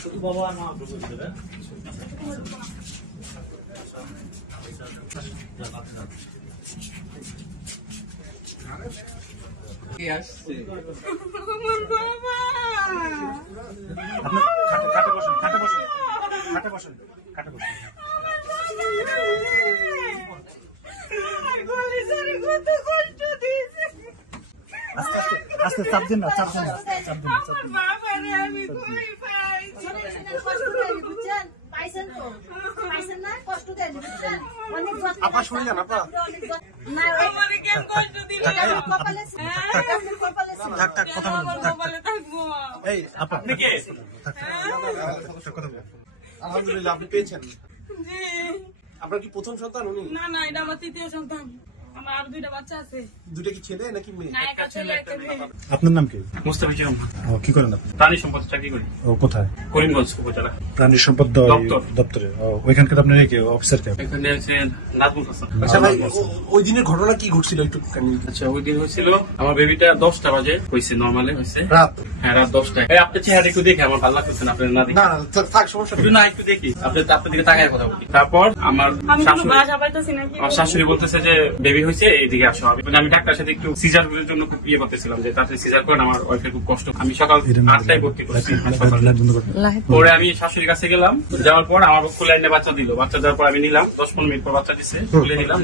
শুধু বাবা আর মা দুটো দেবে। কে আসছে? আমার বাবা। আপনি খাটে বসেন, খাটে বসেন, খাটে বসেন, খাটে বসেন। কত কষ্ট দিয়েছে। আস্তে আস্তে আস্তে চাপ দিন না, চাপ দিন না, চাপ দিন না, চাপ দিন না। বাবারে আমি কই পাই। কষ্ট দেয়নি বুঝছেন, পাইছেন তো, পাইছেন না, কষ্ট দেয়নি বুঝছেন, অনেক যত্ন। আপা শুনে যান আপা। না আমারে কেন কষ্ট দিলে? আপনার কপালে ছিল, আপনার কপালে ছিল। থাক থাক, কথা বলুন, আমার থাক থাক। কপালে থাকবো। এই আপা, আপনি কে? থাক থাক, কথা বলুন। আলহামদুলিল্লাহ আপনি পেয়েছেন। জি। আপনার কি প্রথম সন্তান উনি? না না, এটা আমার তৃতীয় সন্তান। আমার আর দুইটা বাচ্চা আছে। দুইটা কি ছেলে নাকি মেয়ে? না, একটা ছেলে একটা মেয়ে। আপনার নাম কি? মুস্তাফিজুর রহমান। ও, কি করেন আপনি? প্রাণী সম্পদ চাকরি করি, ও, কোথায়? করিমগঞ্জ উপজেলা। প্রাণী সম্পদ দপ্তর। দপ্তরে। ও, ওইখানকার আপনার কে অফিসার কে? এখানে আছে নাজমুল হাসান। আচ্ছা ভাই, ওই দিনের ঘটনা কি ঘটছিল একটু কাহিনী। আচ্ছা, ওই দিন হয়েছিল আমার বেবিটা 10টা বাজে হয়েছে, নর্মালি হয়েছে। রাত? হ্যাঁ, রাত 10টায়। আপনার চেহারা একটু দেখে আমার ভালো লাগতেছে না, আপনার না দেখে। না না থাক, সমস্যা একটু নেই। না, একটু দেখি আপনার দিকে তাকায় কথা বলি। তারপর আমার আমি কোনো শাশুড়ি বাসা পাইতেছি না। কি আমার শাশুড়ি বলতেছে যে বেবি হয়েছে, এইদিকে আসো। আমি ডাক্তার সাথে একটু সিজার এর জন্য খুব ইয়ে করতেছিলাম যে তাড়াতাড়ি সিজার করেন, আমার ওয়াইফের খুব কষ্ট। আমি সকাল 8টায় ভর্তি করছি হাসপাতালে। লাইট বন্ধ করুন। পরে আমি শাশুড়ির কাছে গেলাম, যাওয়ার পর আমার খুলে এনে বাচ্চা দিল। বাচ্চা দেওয়ার পর আমি নিলাম, 10-15 মিনিট পর বাচ্চা দিচ্ছে, খুলে নিলাম।